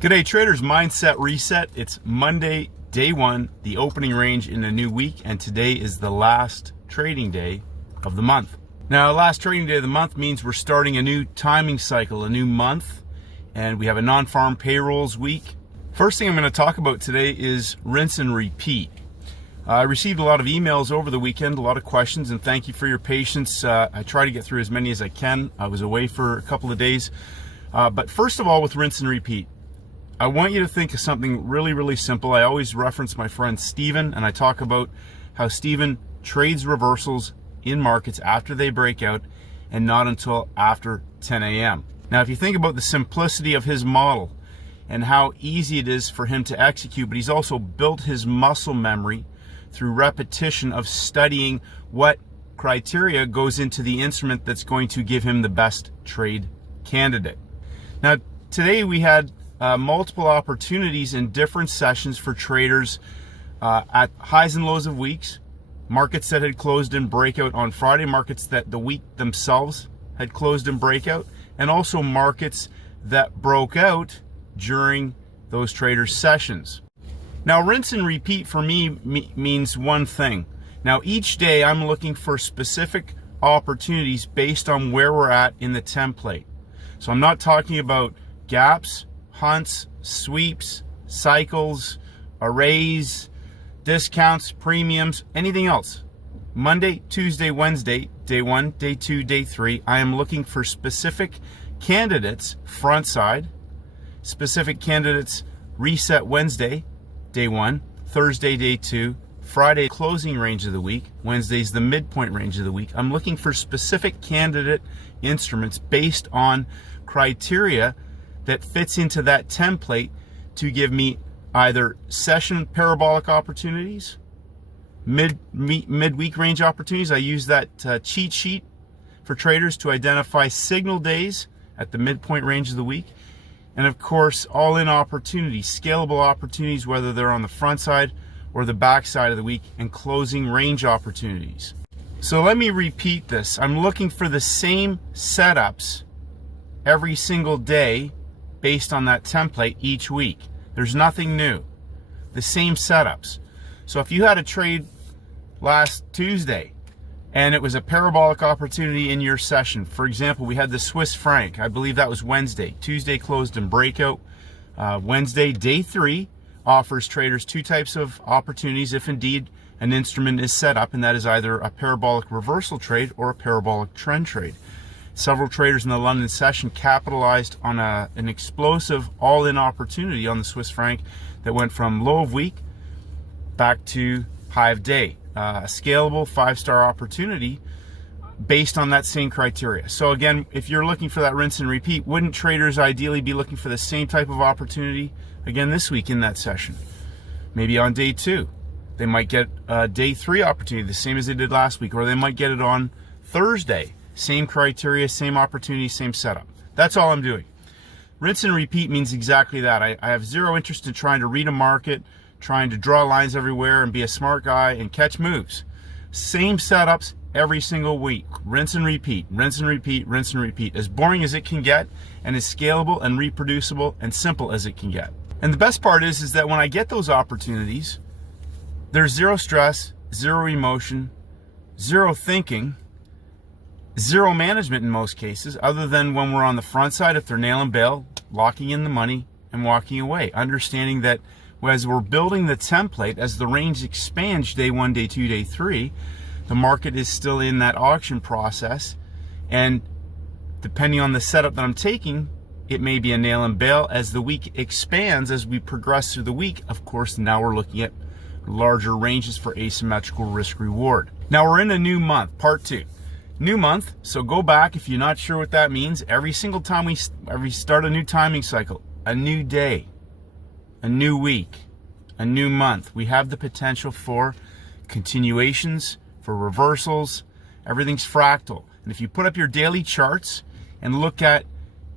G'day traders, mindset reset. It's Monday, day one, the opening range in a new week, and today is the last trading day of the month. Now, last trading day of the month means we're starting a new timing cycle, a new month, and we have a non-farm payrolls week. First thing I'm going to talk about today is rinse and repeat. I received a lot of emails over the weekend, a lot of questions, and thank you for your patience. I try to get through as many as I can. I was away for a couple of days. But first of all, with rinse and repeat, I want you to think of something really simple. I always reference my friend Steven, and I talk about how Steven trades reversals in markets after they break out and not until after 10 a.m. Now, if you think about the simplicity of his model and how easy it is for him to execute, but he's also built his muscle memory through repetition of studying what criteria goes into the instrument that's going to give him the best trade candidate. Now, today we had multiple opportunities in different sessions for traders at highs and lows of weeks, markets that had closed in breakout on Friday, markets that the week themselves had closed in breakout, and also markets that broke out during those traders' sessions. Now, rinse and repeat for me means one thing. Now, each day I'm looking for specific opportunities based on where we're at in the template. So I'm not talking about gaps, hunts, sweeps, cycles, arrays, discounts, premiums, anything else. Monday, Tuesday, Wednesday, day one, day two, day three, I am looking for specific candidates front side, specific candidates reset Wednesday, day one, Thursday, day two, Friday, closing range of the week, Wednesday's the midpoint range of the week. I'm looking for specific candidate instruments based on criteria that fits into that template to give me either session parabolic opportunities, midweek range opportunities. I use that cheat sheet for traders to identify signal days at the midpoint range of the week. And of course, all-in opportunities, scalable opportunities, whether they're on the front side or the back side of the week, and closing range opportunities. So let me repeat this. I'm looking for the same setups every single day based on that template each week. There's nothing new. The same setups. So if you had a trade last Tuesday and it was a parabolic opportunity in your session, for example, we had the Swiss franc, I believe that was Wednesday. Tuesday closed in breakout. Wednesday, day three, offers traders two types of opportunities if indeed an instrument is set up, and that is either a parabolic reversal trade or a parabolic trend trade. Several traders in the London session capitalized on an explosive all-in opportunity on the Swiss franc that went from low of week back to high of day. A scalable 5-star opportunity based on that same criteria. So again, if you're looking for that rinse and repeat, wouldn't traders ideally be looking for the same type of opportunity again this week in that session? Maybe on day two. They might get a day three opportunity, the same as they did last week, or they might get it on Thursday. Same criteria, same opportunity, same setup. That's all I'm doing. Rinse and repeat means exactly that. I have zero interest in trying to read a market, trying to draw lines everywhere and be a smart guy and catch moves. Same setups every single week. Rinse and repeat, rinse and repeat, rinse and repeat. As boring as it can get, and as scalable and reproducible and simple as it can get. And the best part is that when I get those opportunities, there's zero stress, zero emotion, zero thinking, zero management in most cases, other than when we're on the front side, if they're nail and bail, locking in the money and walking away. Understanding that as we're building the template, as the range expands day one, day two, day three, the market is still in that auction process. And depending on the setup that I'm taking, it may be a nail and bail. As the week expands, as we progress through the week, of course, now we're looking at larger ranges for asymmetrical risk reward. Now we're in a new month, part two. New month, so go back if you're not sure what that means. Every single time we start a new timing cycle, a new day, a new week, a new month, we have the potential for continuations, for reversals. Everything's fractal. And if you put up your daily charts and look at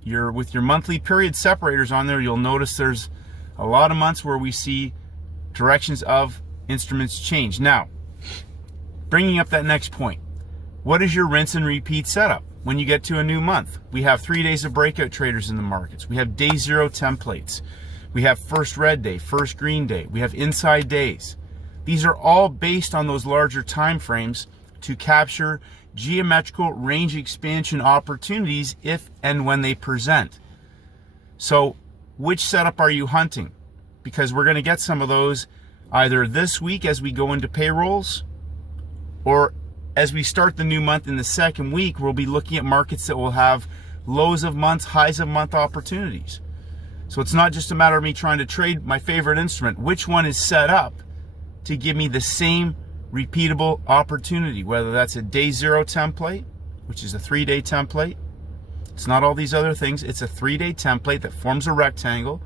with your monthly period separators on there, you'll notice there's a lot of months where we see directions of instruments change. Now, bringing up that next point, what is your rinse and repeat setup when you get to a new month? We have 3 days of breakout traders in the markets. We have day zero templates. We have first red day, first green day. We have inside days. These are all based on those larger time frames to capture geometrical range expansion opportunities if and when they present. So which setup are you hunting? Because we're going to get some of those either this week as we go into payrolls, or as we start the new month in the second week, we'll be looking at markets that will have lows of months, highs of month opportunities. So it's not just a matter of me trying to trade my favorite instrument. Which one is set up to give me the same repeatable opportunity, whether that's a day zero template, which is a 3-day template. It's not all these other things. It's a 3-day template that forms a rectangle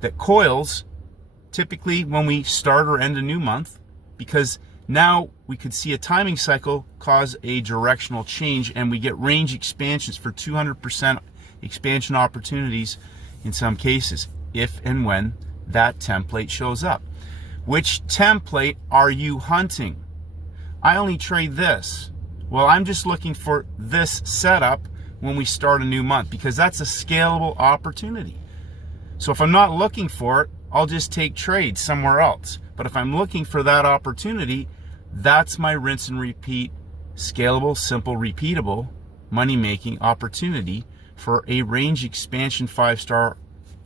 that coils typically when we start or end a new month, because now we could see a timing cycle cause a directional change, and we get range expansions for 200% expansion opportunities in some cases, if and when that template shows up. Which template are you hunting? I only trade this. Well, I'm just looking for this setup when we start a new month, because that's a scalable opportunity. So if I'm not looking for it, I'll just take trades somewhere else. But if I'm looking for that opportunity, that's my rinse and repeat, scalable, simple, repeatable, money-making opportunity for a range expansion 5-star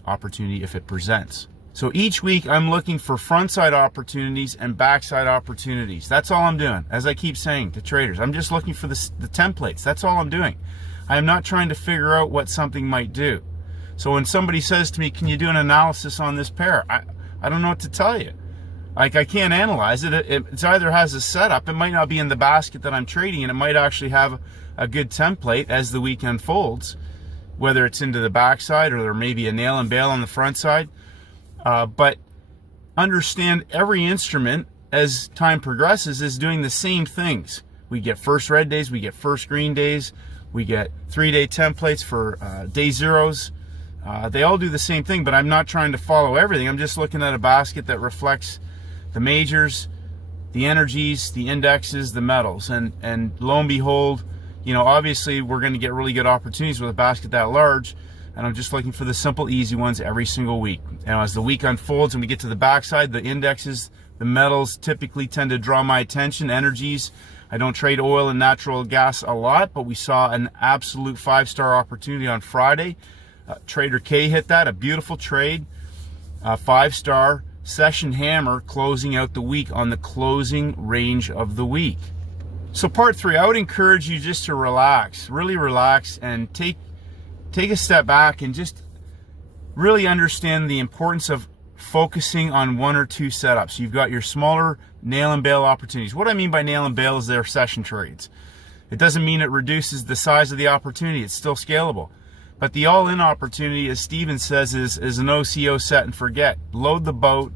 opportunity if it presents. So each week I'm looking for frontside opportunities and backside opportunities. That's all I'm doing. As I keep saying to traders, I'm just looking for the templates. That's all I'm doing. I am not trying to figure out what something might do. So when somebody says to me, can you do an analysis on this pair? I don't know what to tell you. Like, I can't analyze it. It either has a setup. It might not be in the basket that I'm trading, and it might actually have a good template as the week unfolds, whether it's into the backside or there may be a nail and bail on the front side. But understand every instrument as time progresses is doing the same things. We get first red days, we get first green days, we get 3-day templates for day zeros. They all do the same thing, but I'm not trying to follow everything. I'm just looking at a basket that reflects the majors, the energies, the indexes, the metals, and lo and behold, you know, obviously we're going to get really good opportunities with a basket that large, and I'm just looking for the simple, easy ones every single week. And as the week unfolds and we get to the backside, the indexes, the metals typically tend to draw my attention. Energies, I don't trade oil and natural gas a lot, but we saw an absolute 5-star opportunity on Friday. Trader K hit that, a beautiful trade, 5-star session hammer closing out the week on the closing range of the week. So part 3, I would encourage you just to relax, really relax, and take a step back and just really understand the importance of focusing on 1 or 2 setups. You've got your smaller nail and bail opportunities. What I mean by nail and bail is they're session trades. It doesn't mean it reduces the size of the opportunity. It's still scalable. But the all-in opportunity, as Steven says, is an OCO set and forget. Load the boat.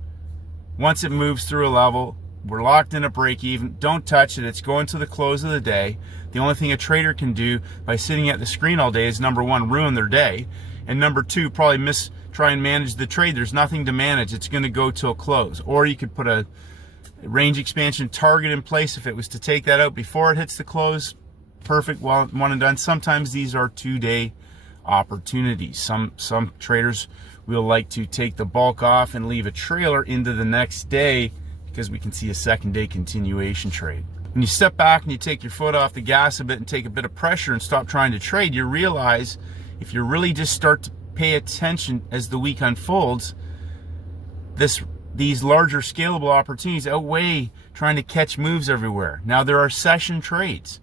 Once it moves through a level, we're locked in a break even. Don't touch it. It's going to the close of the day. The only thing a trader can do by sitting at the screen all day is, number 1, ruin their day, and number 2, probably try and manage the trade. There's nothing to manage. It's going to go till close. Or you could put a range expansion target in place if it was to take that out before it hits the close. Perfect, well, one and done. Sometimes these are 2-day opportunities. Some traders will like to take the bulk off and leave a trailer into the next day because we can see a 2nd-day continuation trade. When you step back and you take your foot off the gas a bit and take a bit of pressure and stop trying to trade, you realize if you really just start to pay attention as the week unfolds, these larger scalable opportunities outweigh trying to catch moves everywhere. Now, there are session trades.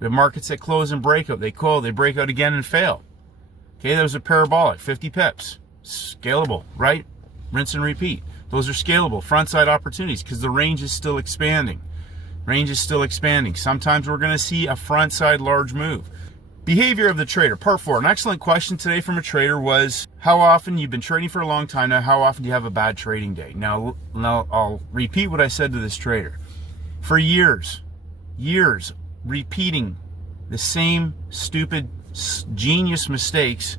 We have markets that close and break out. They coil, they break out again and fail. Okay, those are parabolic, 50 pips. Scalable, right? Rinse and repeat. Those are scalable, frontside opportunities because the range is still expanding. Range is still expanding. Sometimes we're going to see a frontside large move. Behavior of the trader, part 4. An excellent question today from a trader was, how often, you've been trading for a long time now, how often do you have a bad trading day? Now I'll repeat what I said to this trader. For years, repeating the same stupid, genius mistakes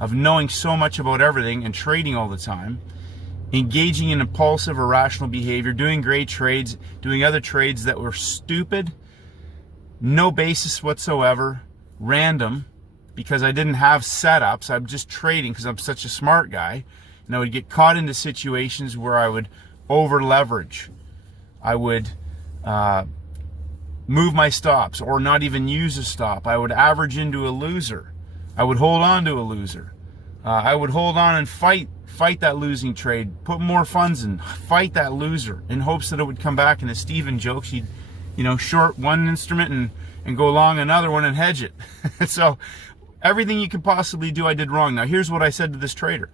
of knowing so much about everything and trading all the time, engaging in impulsive, irrational behavior, doing great trades, doing other trades that were stupid, no basis whatsoever, random, because I didn't have setups. I'm just trading because I'm such a smart guy, And I would get caught into situations where I would over leverage. I would move my stops or not even use a stop. I would average into a loser. I would hold on to a loser. I would hold on and fight that losing trade, put more funds in, fight that loser in hopes that it would come back. And as Steven jokes, you'd, short one instrument and go long another one and hedge it. So everything you could possibly do, I did wrong. Now, here's what I said to this trader.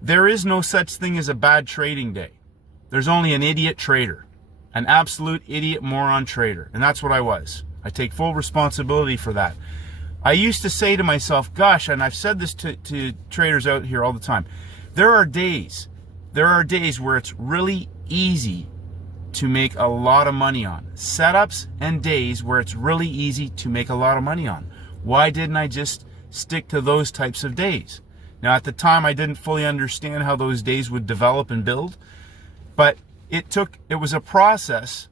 There is no such thing as a bad trading day. There's only an idiot trader, an absolute idiot moron trader. And that's what I was. I take full responsibility for that. I used to say to myself, gosh, and I've said this to traders out here all the time, there are days where it's really easy to make a lot of money on. Setups and days where it's really easy to make a lot of money on. Why didn't I just stick to those types of days? Now, at the time, I didn't fully understand how those days would develop and build, but it was a process.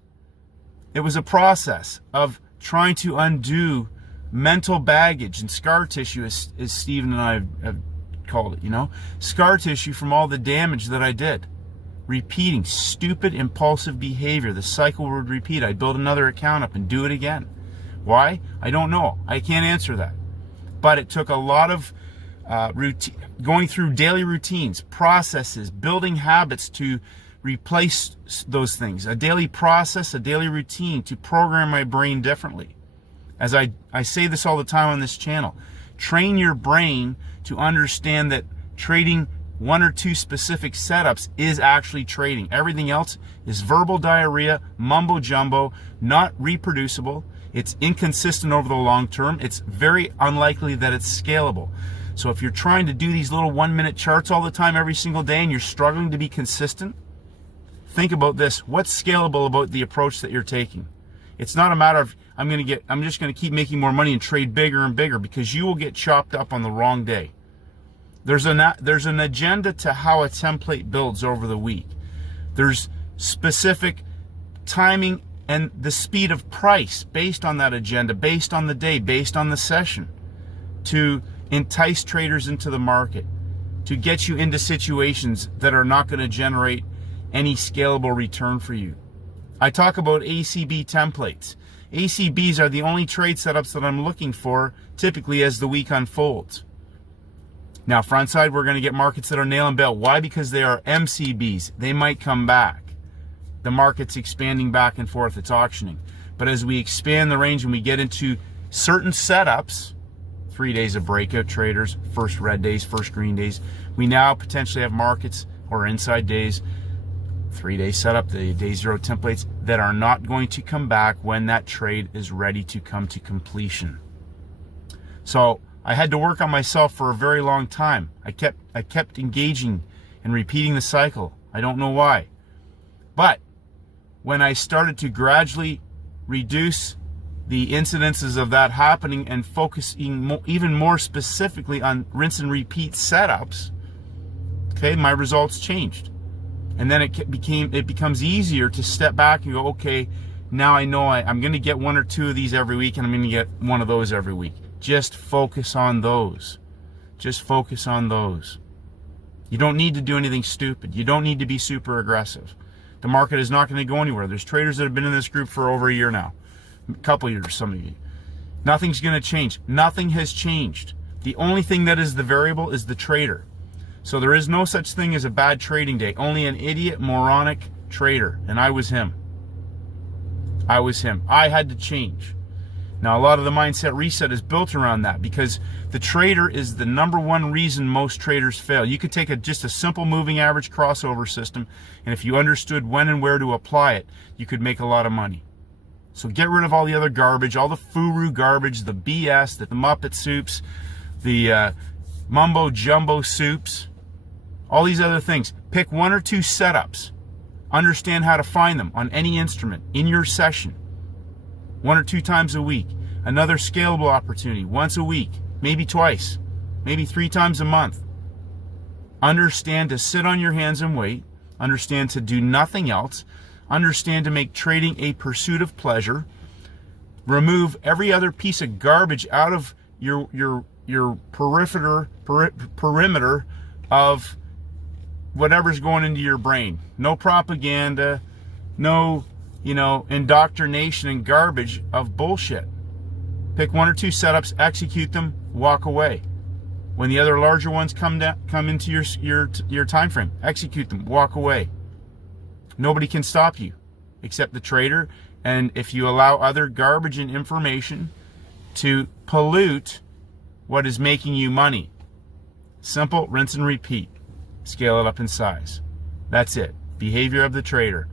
It was a process of trying to undo mental baggage and scar tissue, as Steven and I have called it, scar tissue from all the damage that I did. Repeating stupid, impulsive behavior. The cycle would repeat. I'd build another account up and do it again. Why? I don't know. I can't answer that. But it took a lot of routine, going through daily routines, processes, building habits to replace those things. A daily process, a daily routine to program my brain differently. As I say this all the time on this channel, train your brain to understand that trading one or two specific setups is actually trading. Everything else is verbal diarrhea, mumbo jumbo, not reproducible. It's inconsistent over the long term. It's very unlikely that it's scalable. So if you're trying to do these little 1-minute charts all the time, every single day, and you're struggling to be consistent, think about this. What's scalable about the approach that you're taking? It's not a matter of I'm just going to keep making more money and trade bigger and bigger, because you will get chopped up on the wrong day. There's an agenda to how a template builds over the week. There's specific timing and the speed of price based on that agenda, based on the day, based on the session, to entice traders into the market, to get you into situations that are not going to generate any scalable return for you. I talk about ACB templates. ACBs are the only trade setups that I'm looking for typically as the week unfolds. Now, front side, we're going to get markets that are nail and bail. Why? Because they are MCBs. They might come back. The market's expanding back and forth. It's auctioning. But as we expand the range and we get into certain setups, 3 days of breakout traders, first red days, first green days, we now potentially have markets or inside days, 3-day setup, the day zero templates that are not going to come back when that trade is ready to come to completion. So I had to work on myself for a very long time. I kept engaging and repeating the cycle. I don't know why. But when I started to gradually reduce the incidences of that happening and focusing even more specifically on rinse and repeat setups, okay, my results changed. And then it becomes easier to step back and go, okay, now I know I'm going to get 1 or 2 of these every week, and I'm going to get 1 of those every week. Just focus on those. Just focus on those. You don't need to do anything stupid. You don't need to be super aggressive. The market is not going to go anywhere. There's traders that have been in this group for over a year now. A couple years, some of you. Nothing's going to change. Nothing has changed. The only thing that is the variable is the trader. So there is no such thing as a bad trading day. Only an idiot, moronic trader. And I was him. I was him. I had to change. Now, a lot of the mindset reset is built around that, because the trader is the #1 reason most traders fail. You could take just a simple moving average crossover system, and if you understood when and where to apply it, you could make a lot of money. So get rid of all the other garbage, all the furu garbage, the BS, the Muppet soups, the mumbo jumbo soups, all these other things. Pick 1 or 2 setups. Understand how to find them on any instrument in your session. 1 or 2 times a week. Another scalable opportunity once a week, maybe twice, maybe 3 times a month. Understand to sit on your hands and wait. Understand to do nothing else. Understand to make trading a pursuit of pleasure. Remove every other piece of garbage out of your perimeter of whatever's going into your brain. No propaganda, no, indoctrination and garbage of bullshit. Pick 1 or 2 setups, execute them, walk away. When the other larger ones come into your time frame, execute them, walk away. Nobody can stop you except the trader. And if you allow other garbage and information to pollute what is making you money. Simple, rinse and repeat. Scale it up in size. That's it. Behavior of the trader.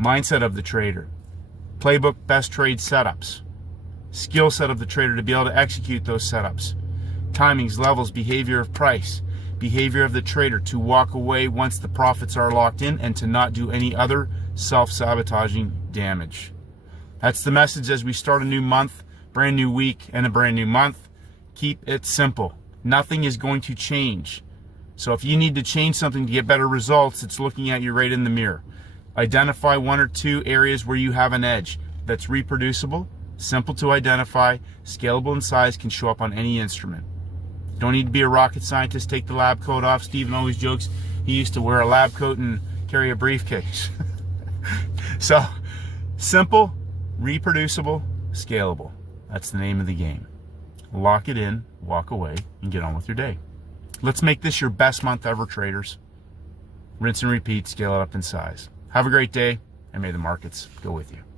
Mindset of the trader. Playbook, best trade setups. Skill set of the trader to be able to execute those setups. Timings, levels, behavior of price. Behavior of the trader to walk away once the profits are locked in and to not do any other self-sabotaging damage. That's the message as we start a new month, brand new week, and a brand new month. Keep it simple. Nothing is going to change. So if you need to change something to get better results, it's looking at you right in the mirror. Identify 1 or 2 areas where you have an edge that's reproducible, simple to identify, scalable in size, can show up on any instrument. You don't need to be a rocket scientist. Take the lab coat off. Steven always jokes he used to wear a lab coat and carry a briefcase. So, simple, reproducible, scalable. That's the name of the game. Lock it in, walk away, and get on with your day. Let's make this your best month ever, traders. Rinse and repeat, scale it up in size. Have a great day, and may the markets go with you.